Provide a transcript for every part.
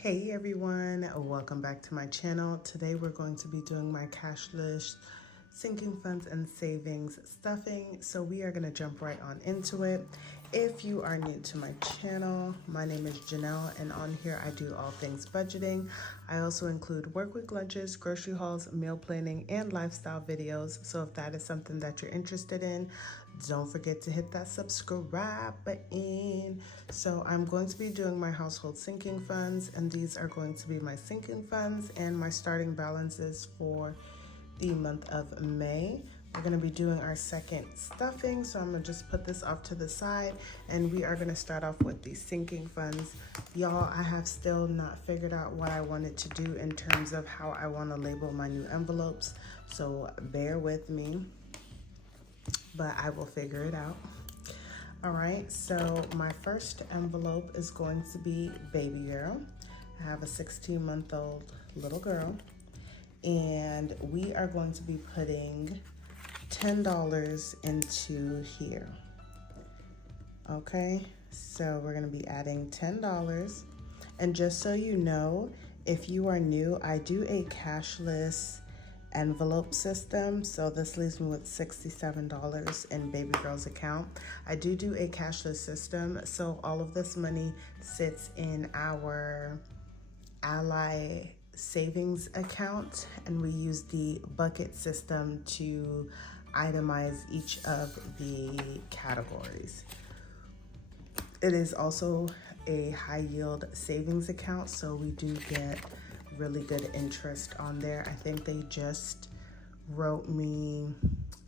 Hey everyone, welcome back to my channel. Today we're going to be doing my cashless sinking funds and savings stuffing. So we are going to jump right on into it. If you are new to my channel, my name is Janelle, and on here I do all things budgeting. I also include work week lunches, grocery hauls, meal planning, and lifestyle videos. So if that is something that you're interested in, don't forget to hit that subscribe button. So I'm going to be doing my household sinking funds, and these are going to be my sinking funds and my starting balances for the month of May. We're going to be doing our second stuffing, so I'm going to just put this off to the side, and we are going to start off with the sinking funds. Y'all, I have still not figured out what I wanted to do in terms of how I want to label my new envelopes, so bear with me, but I will figure it out. All right, so my first envelope is going to be baby girl. I have a 16-month-old little girl, and we are going to be putting $10 into here. Okay, so we're going to be adding $10. And just so you know, if you are new, I do a cashless envelope system, so this leaves me with $67 in baby girl's account. I do a cashless system, so all of this money sits in our Ally savings account, and we use the bucket system to itemize each of the categories. It is also a high yield savings account, so we do get really good interest on there. I think they just wrote me,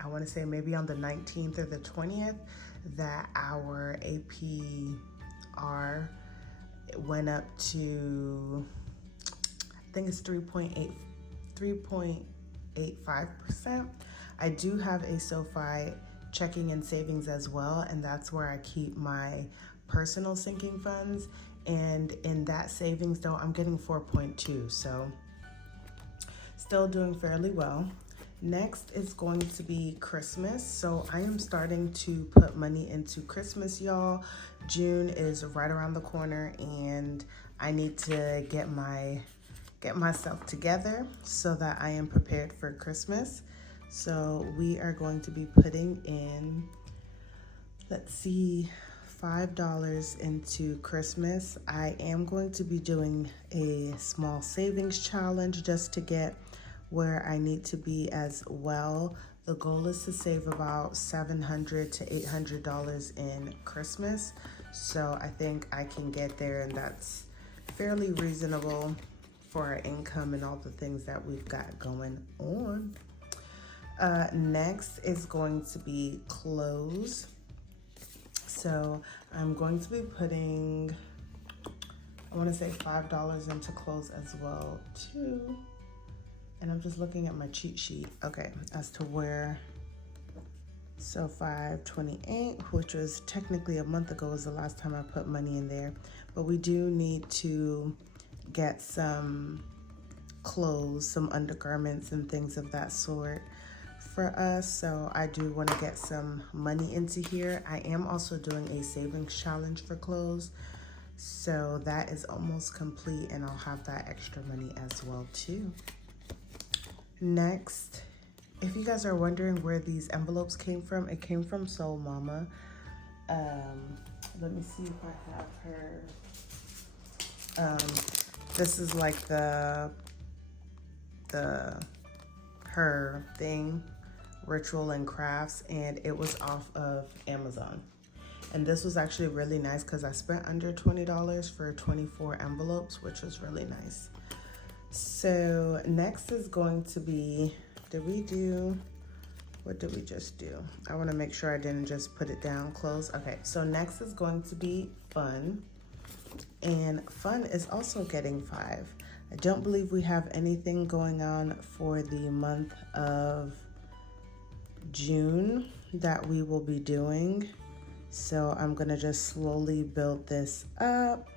I want to say maybe on the 19th or the 20th, that our APR went up to, I think it's 3.85%. I do have a SoFi checking and savings as well, and that's where I keep my personal sinking funds. And in that savings though, I'm getting 4.2, so still doing fairly well. Next is going to be Christmas. So I am starting to put money into Christmas, y'all. June is right around the corner, and I need to get myself together so that I am prepared for Christmas. So we are going to be putting in, let's see, $5 into Christmas. I am going to be doing a small savings challenge just to get where I need to be as well. The goal is to save about $700 to $800 in Christmas. So I think I can get there, and that's fairly reasonable for our income and all the things that we've got going on. Next is going to be clothes. So I'm going to be putting, I want to say $5 into clothes as well too. And I'm just looking at my cheat sheet. Okay, as to where, so 528, which was technically a month ago, was the last time I put money in there. But we do need to get some clothes, some undergarments and things of that sort for us, so I do want to get some money into here. I am also doing a savings challenge for clothes, so that is almost complete, and I'll have that extra money as well too. Next, if you guys are wondering where these envelopes came from, it came from Soul Mama. Let me see if I have her. This is like her thing, Ritual and Crafts, and it was off of Amazon. And this was actually really nice because I spent under $20 for 24 envelopes, which was really nice. So next is going to be, what did we just do? I want to make sure I didn't just put it down close. Okay, so next is going to be fun, and fun is also getting 5. I don't believe we have anything going on for the month of June that we will be doing. So I'm gonna just slowly build this up,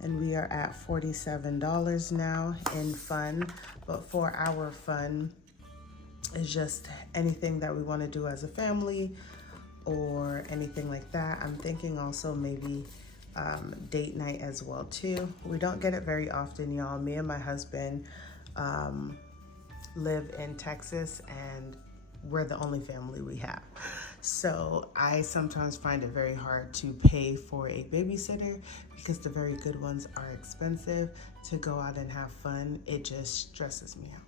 and we are at $47 now in fun. But for our fun, it's just anything that we want to do as a family or anything like that. I'm thinking also maybe date night as well too. We don't get it very often, y'all. Me and my husband live in Texas, and we're the only family we have. So I sometimes find it very hard to pay for a babysitter because the very good ones are expensive. To go out and have fun, it just stresses me out.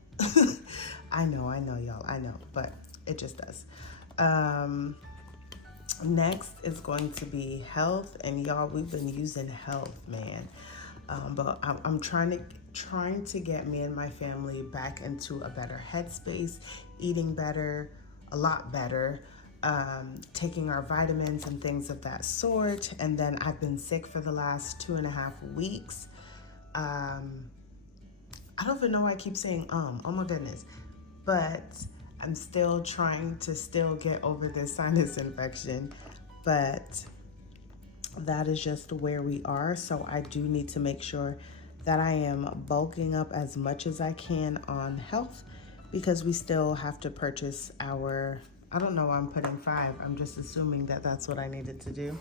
I know, y'all, I know, but it just does. Next is going to be health, and y'all, we've been using health, man. But I'm trying to get me and my family back into a better headspace, eating better, a lot better, taking our vitamins and things of that sort. And then I've been sick for the last 2.5 weeks. I don't even know why I keep saying oh my goodness, but I'm still trying to get over this sinus infection, but that is just where we are. So I do need to make sure that I am bulking up as much as I can on health, because we still have to purchase our, I don't know why I'm putting 5. I'm just assuming that that's what I needed to do.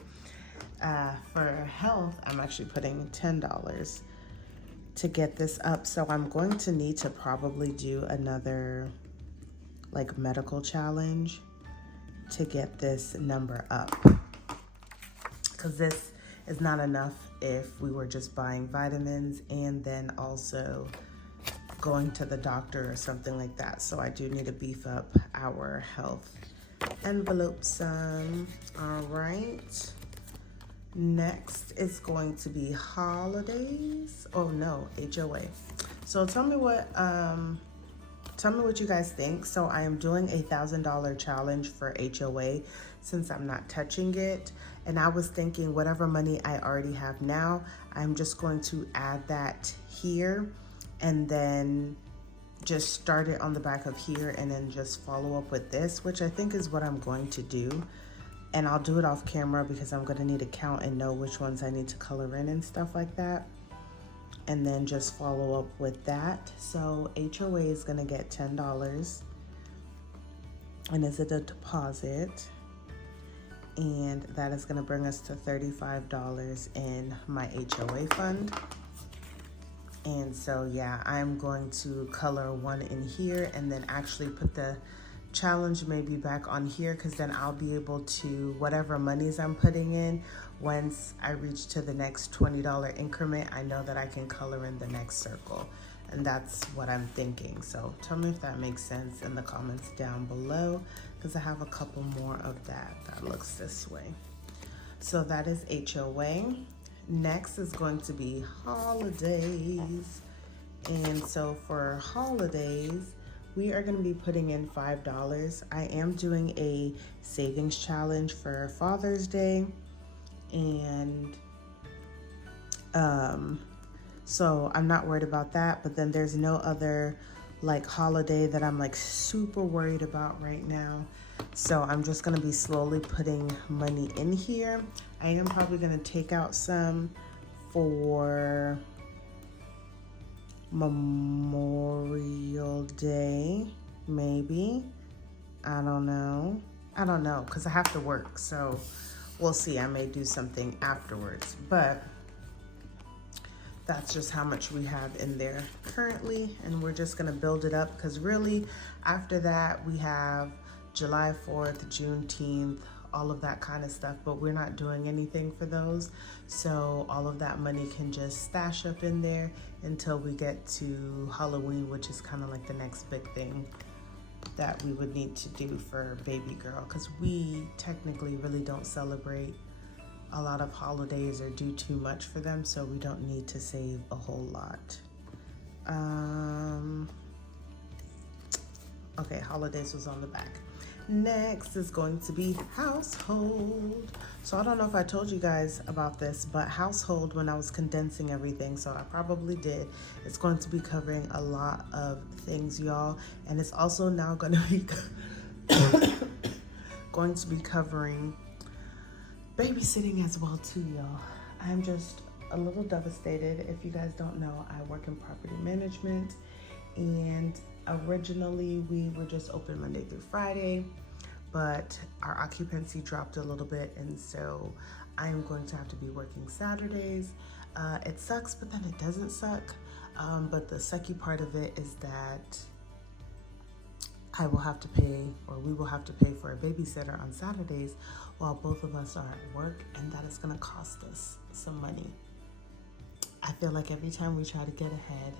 For health, I'm actually putting $10 to get this up. So I'm going to need to probably do another like medical challenge to get this number up, because this is not enough if we were just buying vitamins and then also going to the doctor or something like that. So I do need to beef up our health envelope some. All right. Next is going to be holidays. Oh no, HOA. So tell me what you guys think. So I am doing a $1,000 challenge for HOA since I'm not touching it. And I was thinking whatever money I already have now, I'm just going to add that here and then just start it on the back of here and then just follow up with this, which I think is what I'm going to do. And I'll do it off camera because I'm gonna need to count and know which ones I need to color in and stuff like that. And then just follow up with that. So HOA is gonna get $10 and is it a deposit? And that is gonna bring us to $35 in my HOA fund. And so yeah, I'm going to color one in here and then actually put the challenge maybe back on here, because then I'll be able to, whatever monies I'm putting in, once I reach to the next $20 increment, I know that I can color in the next circle. And that's what I'm thinking. So tell me if that makes sense in the comments down below, because I have a couple more of that looks this way. So that is HOA. Next is going to be holidays. And so for holidays, we are going to be putting in $5. I am doing a savings challenge for Father's Day. And so I'm not worried about that. But then there's no other like holiday that I'm like super worried about right now. So I'm just going to be slowly putting money in here. I am probably going to take out some for Memorial Day, maybe. I don't know, because I have to work, so we'll see. I may do something afterwards, but that's just how much we have in there currently, and we're just gonna build it up, because really after that we have July 4th, Juneteenth, all of that kind of stuff, but we're not doing anything for those. So all of that money can just stash up in there until we get to Halloween, which is kind of like the next big thing that we would need to do for baby girl, because we technically really don't celebrate a lot of holidays or do too much for them, so we don't need to save a whole lot. Okay, holidays was on the back. Next is going to be household. So I don't know if I told you guys about this, but household, when I was condensing everything, so I probably did, it's going to be covering a lot of things, y'all. And it's also now going to be going to be covering babysitting as well too, y'all. I'm just a little devastated. If you guys don't know, I work in property management, and originally we were just open Monday through Friday, but our occupancy dropped a little bit, and so I am going to have to be working Saturdays. It sucks, but then it doesn't suck. But the sucky part of it is that I will have to pay, or we will have to pay for a babysitter on Saturdays while both of us are at work, and that is gonna cost us some money. I feel like every time we try to get ahead,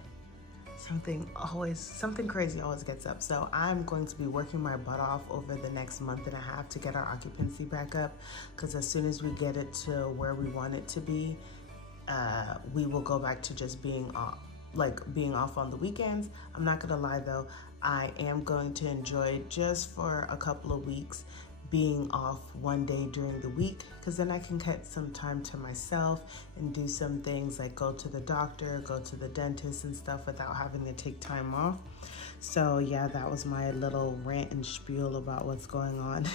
something crazy always gets up. So I'm going to be working my butt off over the next month and a half to get our occupancy back up, because as soon as we get it to where we want it to be, we will go back to just being off on the weekends. I'm not gonna lie though, I am going to enjoy just for a couple of weeks being off one day during the week, because then I can get some time to myself and do some things like go to the doctor, go to the dentist and stuff without having to take time off. So yeah, that was my little rant and spiel about what's going on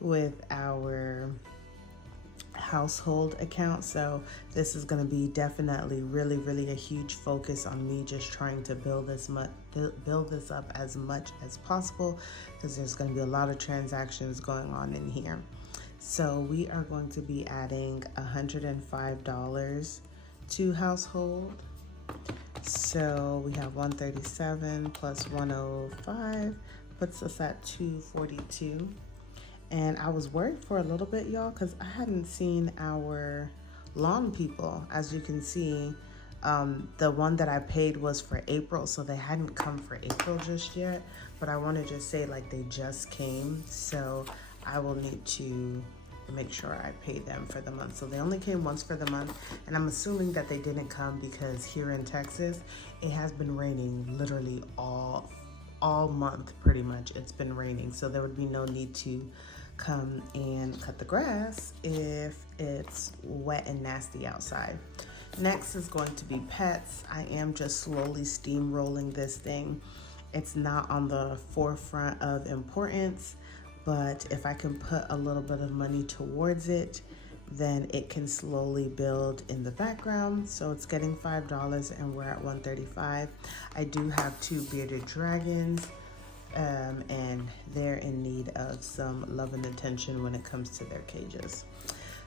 with our household account. So this is going to be definitely really a huge focus on me just trying to build this up as much as possible, because there's going to be a lot of transactions going on in here. So we are going to be adding $105 to household. So we have 137 plus 105 puts us at 242. And I was worried for a little bit, y'all, because I hadn't seen our lawn people. As you can see, the one that I paid was for April, so they hadn't come for April just yet. But I want to just say, like, they just came, so I will need to make sure I pay them for the month. So they only came once for the month, and I'm assuming that they didn't come because here in Texas, it has been raining literally all month, pretty much. It's been raining, so there would be no need to come and cut the grass if it's wet and nasty outside. Next is going to be pets. I am just slowly steamrolling this thing. It's not on the forefront of importance, but if I can put a little bit of money towards it, then it can slowly build in the background. So it's getting $5 and we're at $135. I do have 2 bearded dragons, and they're in need of some love and attention when it comes to their cages.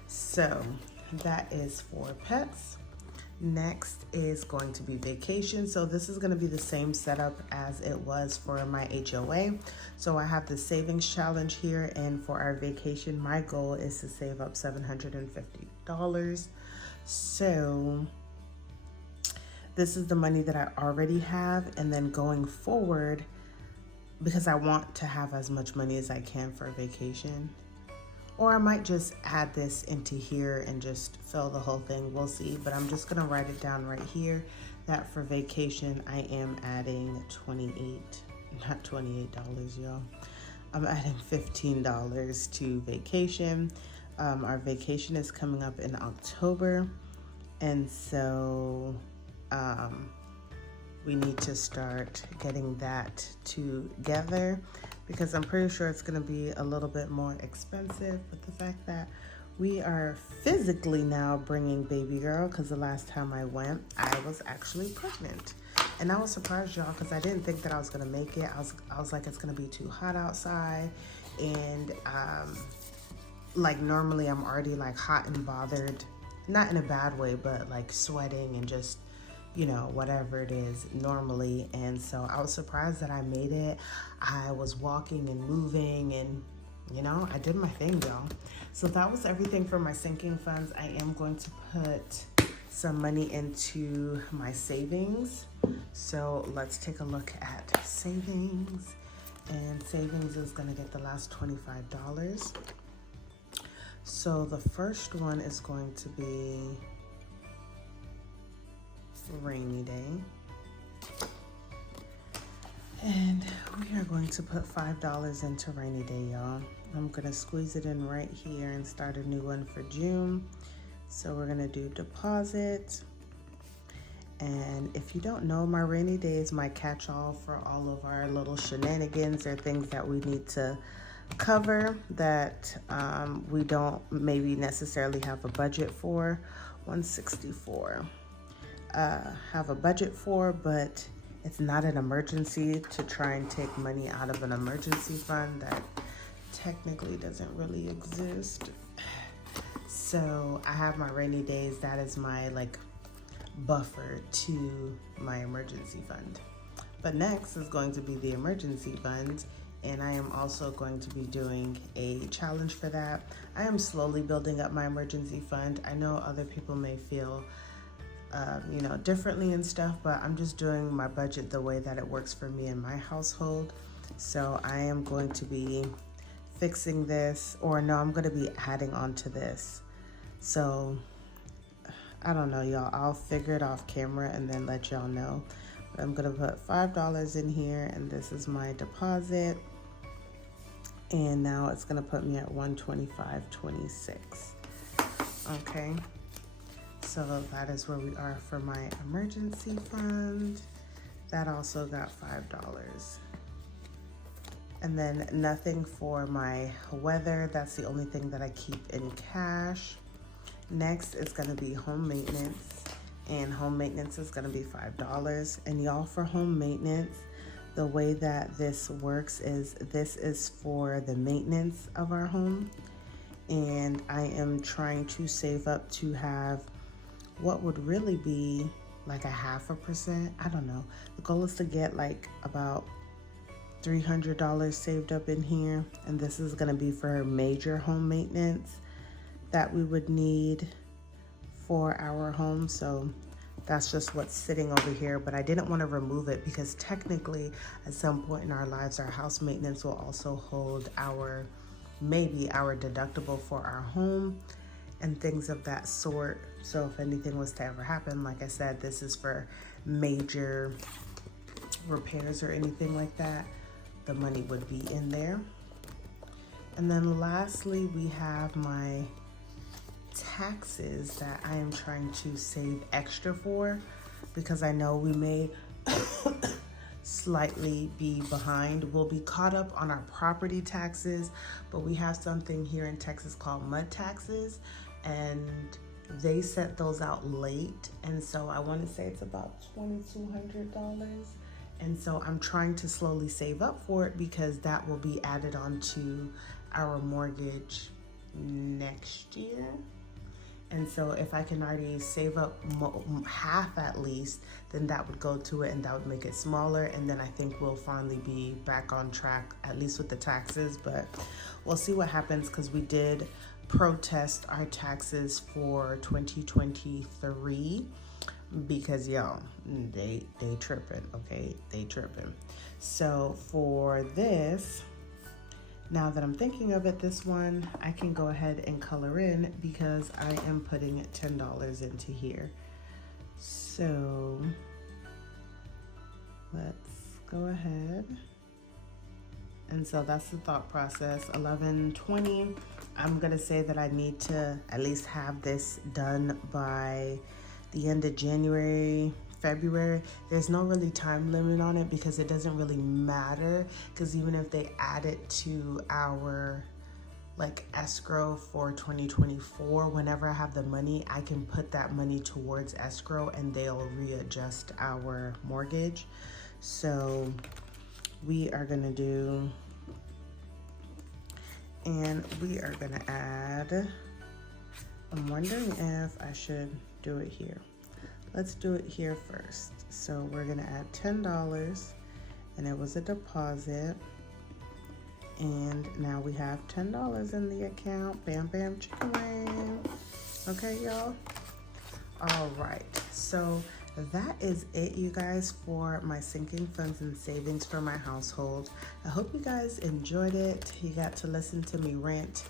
So that is for pets. Next is going to be vacation. So this is going to be the same setup as it was for my HOA. So I have the savings challenge here, and for our vacation, my goal is to save up $750. So this is the money that I already have, and then going forward, because I want to have as much money as I can for a vacation. Or I might just add this into here and just fill the whole thing. We'll see. But I'm just going to write it down right here that for vacation, I am adding $28, y'all. I'm adding $15 to vacation. Our vacation is coming up in October. And so we need to start getting that together, because I'm pretty sure it's going to be a little bit more expensive with the fact that we are physically now bringing baby girl, because the last time I went, I was actually pregnant. And I was surprised, y'all, because I didn't think that I was going to make it. I was like, it's going to be too hot outside. And like normally I'm already like hot and bothered, not in a bad way, but like sweating and just, you know, whatever it is normally. And so I was surprised that I made it. I was walking and moving, and you know, I did my thing, y'all. So that was everything for my sinking funds. I am going to put some money into my savings. So let's take a look at savings. And savings is gonna get the last $25. So the first one is going to be rainy day, and we are going to put $5 into rainy day, y'all. I'm gonna squeeze it in right here and start a new one for June. So we're gonna do deposit, and if you don't know, my rainy day is my catch-all for all of our little shenanigans or things that we need to cover that we don't maybe necessarily have a budget for. 164. Have a budget for, but it's not an emergency to try and take money out of an emergency fund that technically doesn't really exist. So I have my rainy days. That is my like buffer to my emergency fund. But next is going to be the emergency fund, and I am also going to be doing a challenge for that. I am slowly building up my emergency fund. I know other people may feel differently and stuff, but I'm just doing my budget the way that it works for me and my household. So I am going to be fixing this, or no, I'm going to be adding on to this. So I don't know, y'all. I'll figure it off camera and then let y'all know. But I'm going to put $5 in here, and this is my deposit. And now it's going to put me at $125.26. Okay. So that is where we are for my emergency fund. That also got $5. And then nothing for my weather. That's the only thing that I keep in cash. Next is gonna be home maintenance. And home maintenance is gonna be $5. And y'all, for home maintenance, the way that this works is this is for the maintenance of our home. And I am trying to save up to have what would really be like 0.5%. I don't know. The goal is to get like about $300 saved up in here. And this is gonna be for major home maintenance that we would need for our home. So that's just what's sitting over here, but I didn't want to remove it because technically at some point in our lives, our house maintenance will also hold maybe our deductible for our home and things of that sort. So if anything was to ever happen, like I said, this is for major repairs or anything like that, the money would be in there. And then lastly, we have my taxes that I am trying to save extra for, because I know we may slightly be behind. We'll be caught up on our property taxes, but we have something here in Texas called mud taxes, and they set those out late, and so I want to say it's about $2,200. And so I'm trying to slowly save up for it because that will be added on to our mortgage next year. And so if I can already save up half at least, then that would go to it and that would make it smaller. And then I think we'll finally be back on track, at least with the taxes. But we'll see what happens, because we did protest our taxes for 2023 because y'all, they tripping, okay? They tripping. So for this, now that I'm thinking of it, this one, I can go ahead and color in because I am putting $10 into here. So let's go ahead. And so that's the thought process. 11/20. I'm gonna say that I need to at least have this done by the end of January, February. There's no really time limit on it because it doesn't really matter, because even if they add it to our like escrow for 2024, whenever I have the money, I can put that money towards escrow and they'll readjust our mortgage. So we are gonna do, and we are gonna add, I'm wondering if I should do it here. Let's do it here first. So we're gonna add $10, and it was a deposit. And now we have $10 in the account. Bam, bam, chicken wing. Okay, y'all? All right, so that is it, you guys, for my sinking funds and savings for my household. I hope you guys enjoyed it. You got to listen to me rant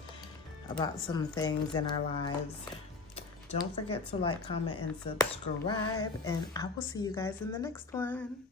about some things in our lives. Don't forget to like, comment, and subscribe, and I will see you guys in the next one.